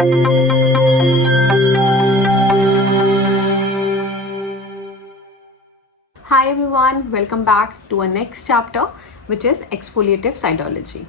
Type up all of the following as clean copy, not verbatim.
Hi everyone, welcome back to our next chapter, which is exfoliative cytology.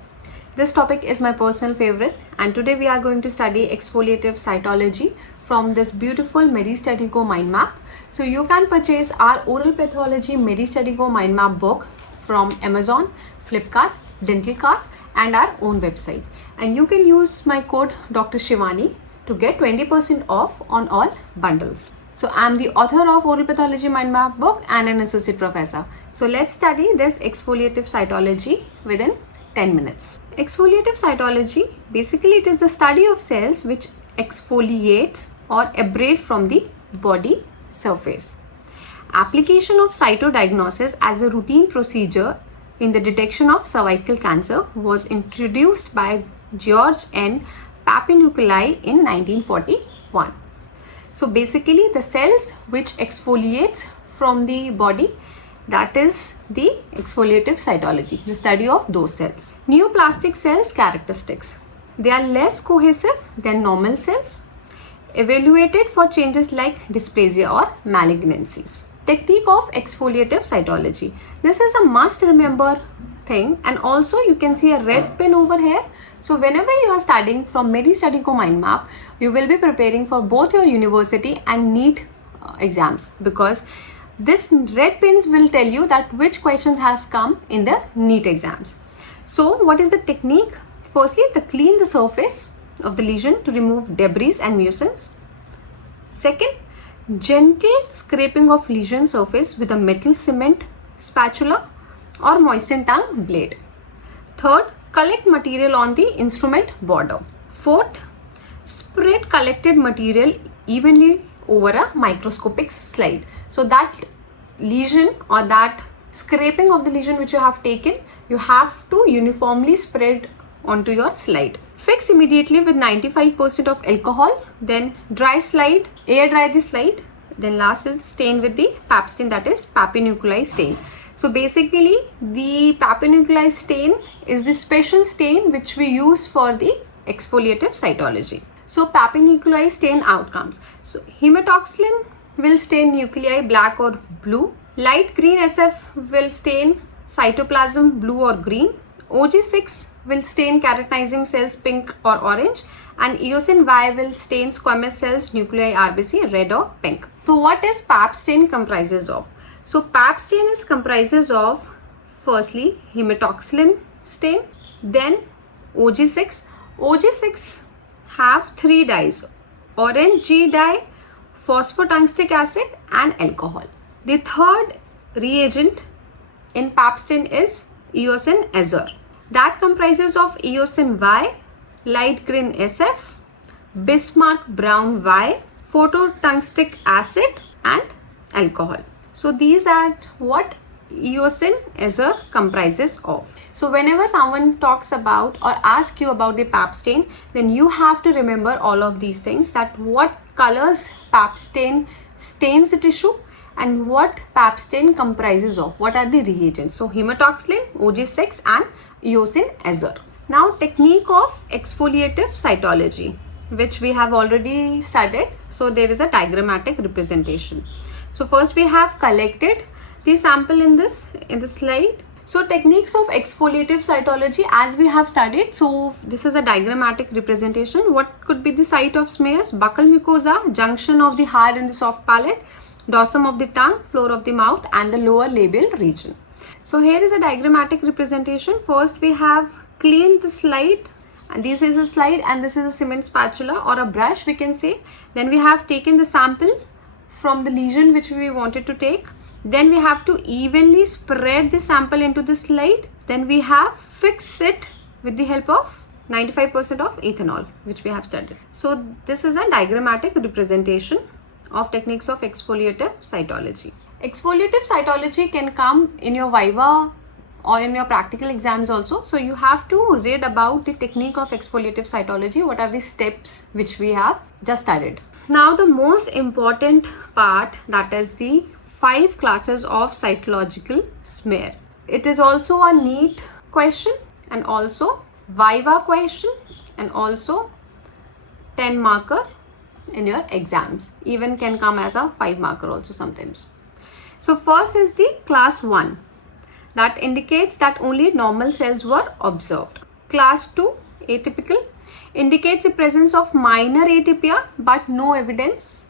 This topic is my personal favorite, and today we are going to study exfoliative cytology from this beautiful Medi Go mind map. So you can purchase our Oral Pathology Medi Go mind map book from Amazon, Flipkart, Dental Card, and our own website. And you can use my code Dr. Shivani to get 20% off on all bundles. So I'm the author of Oral Pathology Mind Map book and an associate professor. So let's study this exfoliative cytology within 10 minutes. Exfoliative cytology, basically it is the study of cells which exfoliates or abrade from the body surface. Application of cytodiagnosis as a routine procedure in the detection of cervical cancer was introduced by George N. Papanicolaou in 1941. So basically the cells which exfoliates from the body, that is the exfoliative cytology, the study of those cells. Neoplastic cells characteristics. They are less cohesive than normal cells, evaluated for changes like dysplasia or malignancies. Technique of exfoliative cytology. This is a must remember thing, and also you can see a red pen over here. So whenever you are studying from Medi Go mind map, you will be preparing for both your university and NEET exams, because this red pins will tell you that which questions has come in the NEET exams. So what is the technique? Firstly, clean the surface of the lesion to remove debris and mucins. Second, gentle scraping of lesion surface with a metal cement spatula or moistened tongue blade. Third, collect material on the instrument border. Fourth, spread collected material evenly over a microscopic slide. So that lesion or that scraping of the lesion which you have taken, you have to uniformly spread onto your slide. Fix immediately with 95% of alcohol, then dry slide, air dry the slide, then last is stain with the Pap Stain, that is Papanicolaou Stain. So basically the Papanicolaou Stain is the special stain which we use for the exfoliative cytology. So Papanicolaou Stain outcomes. So hematoxylin will stain nuclei black or blue. Light green SF will stain cytoplasm blue or green. OG6 will stain keratinizing cells pink or orange, and eosin Y will stain squamous cells nuclei RBC red or pink. So what is Pap Stain comprises of? So Pap Stain is comprises of firstly hematoxylin stain, then OG6. OG6 have three dyes: orange G dye, phosphotungstic acid, and alcohol. The third reagent in Pap Stain is eosin azure. That comprises of eosin Y, light green SF, Bismarck brown Y, phototungstic acid, and alcohol. So these are what eosin azure comprises of. So whenever someone talks about or asks you about the Pap Stain, then you have to remember all of these things, that what colors Pap Stain stains the tissue and what Pap Stain comprises of, what are the reagents. So hematoxylin, OG6 and eosin azure. Now technique of exfoliative cytology, which we have already studied. So there is a diagrammatic representation. So first we have collected the sample in this slide. So techniques of exfoliative cytology as we have studied. So this is a diagrammatic representation. What could be the site of smears? Buccal mucosa, junction of the hard and the soft palate, dorsum of the tongue, floor of the mouth, and the lower labial region. So here is a diagrammatic representation. First we have cleaned the slide, and this is a slide and this is a cement spatula or a brush we can say. Then we have taken the sample from the lesion which we wanted to take. Then we have to evenly spread the sample into the slide. Then we have fixed it with the help of 95% of ethanol which we have studied. So this is a diagrammatic representation of techniques of exfoliative cytology. Exfoliative cytology can come in your Viva or in your practical exams also. So you have to read about the technique of exfoliative cytology, what are the steps which we have just studied. Now the most important part, that is the 5 classes of cytological smear. It is also a NEET question and also Viva question and also 10 marker in your exams. Even can come as a 5 marker also sometimes. So first is the class 1. That indicates that only normal cells were observed. Class 2, atypical, indicates the presence of minor atypia but no evidence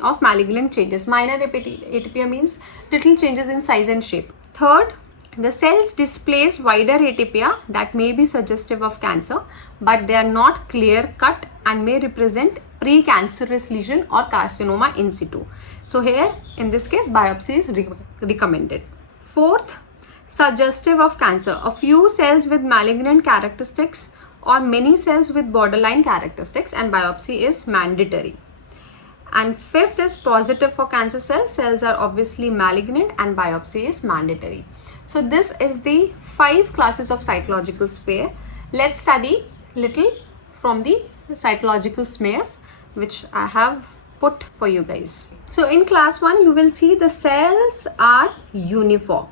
of malignant changes. Minor atypia means little changes in size and shape. Third, the cells displays wider atypia that may be suggestive of cancer, but they are not clear cut and may represent precancerous lesion or carcinoma in situ. So here in this case biopsy is recommended. Fourth, suggestive of cancer. A few cells with malignant characteristics or many cells with borderline characteristics, and biopsy is mandatory. And fifth is positive for cancer cells. Cells are obviously malignant and biopsy is mandatory. So this is the 5 classes of cytological smear. Let's study little from the cytological smears which I have put for you guys. So in class 1 you will see the cells are uniform.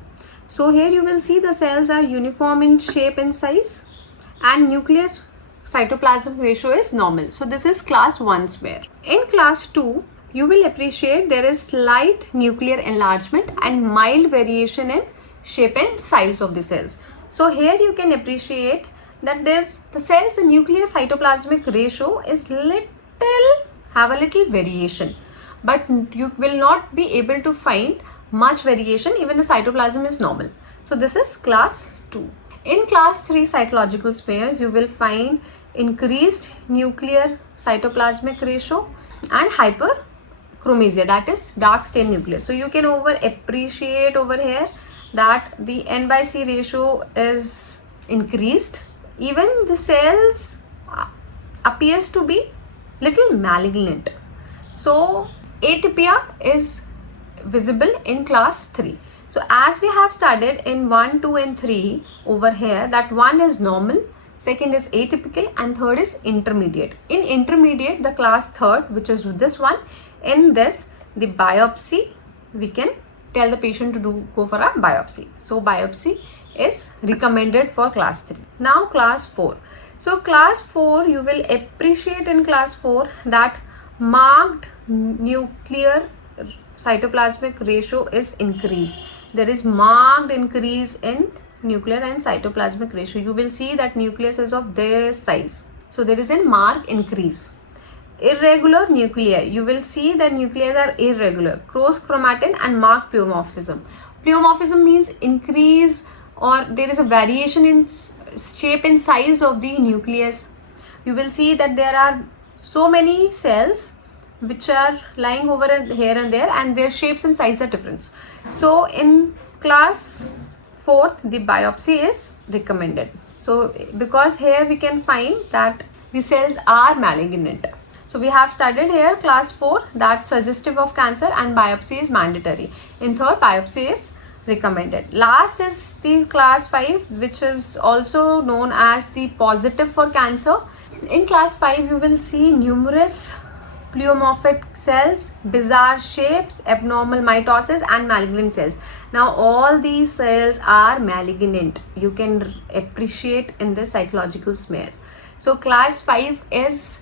So here you will see the cells are uniform in shape and size, and nuclear cytoplasm ratio is normal. So this is class 1 smear. In class 2 you will appreciate there is slight nuclear enlargement and mild variation in shape and size of the cells. So here you can appreciate that the cells, the nuclear cytoplasmic ratio is have a little variation, but you will not be able to find much variation. Even the cytoplasm is normal. So this is class 2. In class 3 cytological smears you will find increased nuclear cytoplasmic ratio and hyperchromasia, that is dark stain nucleus. So you can appreciate over here that the N/C ratio is increased. Even the cells appears to be little malignant. So atypia is visible in class 3. So as we have studied in 1, 2 and 3 over here, that 1 is normal, second is atypical, and third is intermediate. In intermediate, the class 3rd, which is this one, in this the biopsy, we can tell the patient to go for a biopsy. So biopsy is recommended for class 3. Now class 4. So class 4 you will appreciate in class 4 that marked nuclear cytoplasmic ratio is increased. There is marked increase in nuclear and cytoplasmic ratio. You will see that nucleus is of this size. So there is a marked increase. Irregular nuclei. You will see that nuclei are irregular. Cross chromatin and marked pleomorphism. Pleomorphism means increase or there is a variation in shape and size of the nucleus. You will see that there are so many cells which are lying over here and there, and their shapes and size are different. So in class 4th the biopsy is recommended. So because here we can find that the cells are malignant. So we have studied here class 4 that suggestive of cancer and biopsy is mandatory. In 3rd biopsy is recommended. Last is the class 5, which is also known as the positive for cancer. In class 5 you will see numerous pleomorphic cells, bizarre shapes, abnormal mitosis and malignant cells. Now all these cells are malignant. You can appreciate in the cytological smears. So class 5 is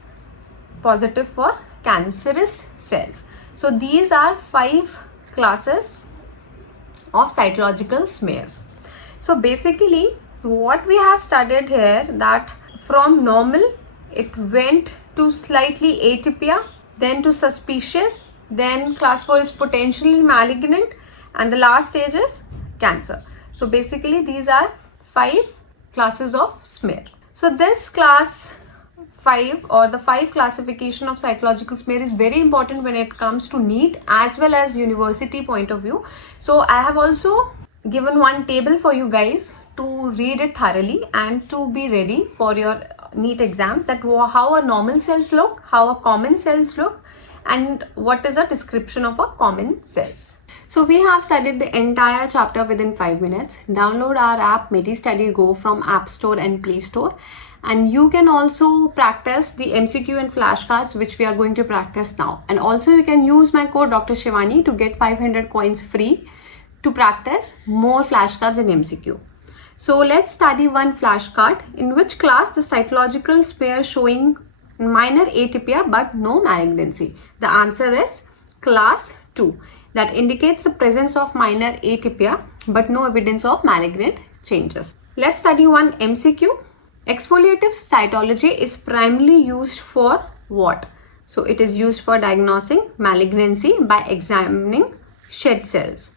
positive for cancerous cells. So these are 5 classes of cytological smears. So basically what we have studied here, that from normal it went to slightly atypia, then to suspicious, then class 4 is potentially malignant, and the last stage is cancer. So basically these are 5 classes of smear. So this class 5 or the 5 classification of cytological smear is very important when it comes to NEET as well as university point of view. So I have also given one table for you guys to read it thoroughly and to be ready for your NEET exams, that how a normal cells look, how a common cells look, and what is a description of a common cells. So we have studied the entire chapter within 5 minutes. Download our app Medi Study Go from App Store and Play Store, and you can also practice the MCQ and flashcards which we are going to practice now. And also you can use my code Dr. Shivani to get 500 coins free to practice more flashcards and MCQ. So let's study one flashcard, in which class the cytological smear showing minor atypia but no malignancy? The answer is class 2. That indicates the presence of minor atypia but no evidence of malignant changes. Let's study one MCQ. Exfoliative cytology is primarily used for what? So it is used for diagnosing malignancy by examining shed cells.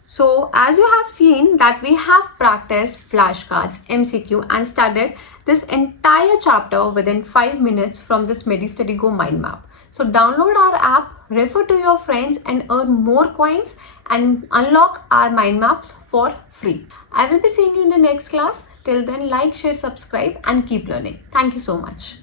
So as you have seen that we have practiced flashcards, MCQ and studied this entire chapter within 5 minutes from this Medi Study Go mind map. So download our app, refer to your friends and earn more coins and unlock our mind maps for free. I will be seeing you in the next class. Till then, like, share, subscribe and keep learning. Thank you so much.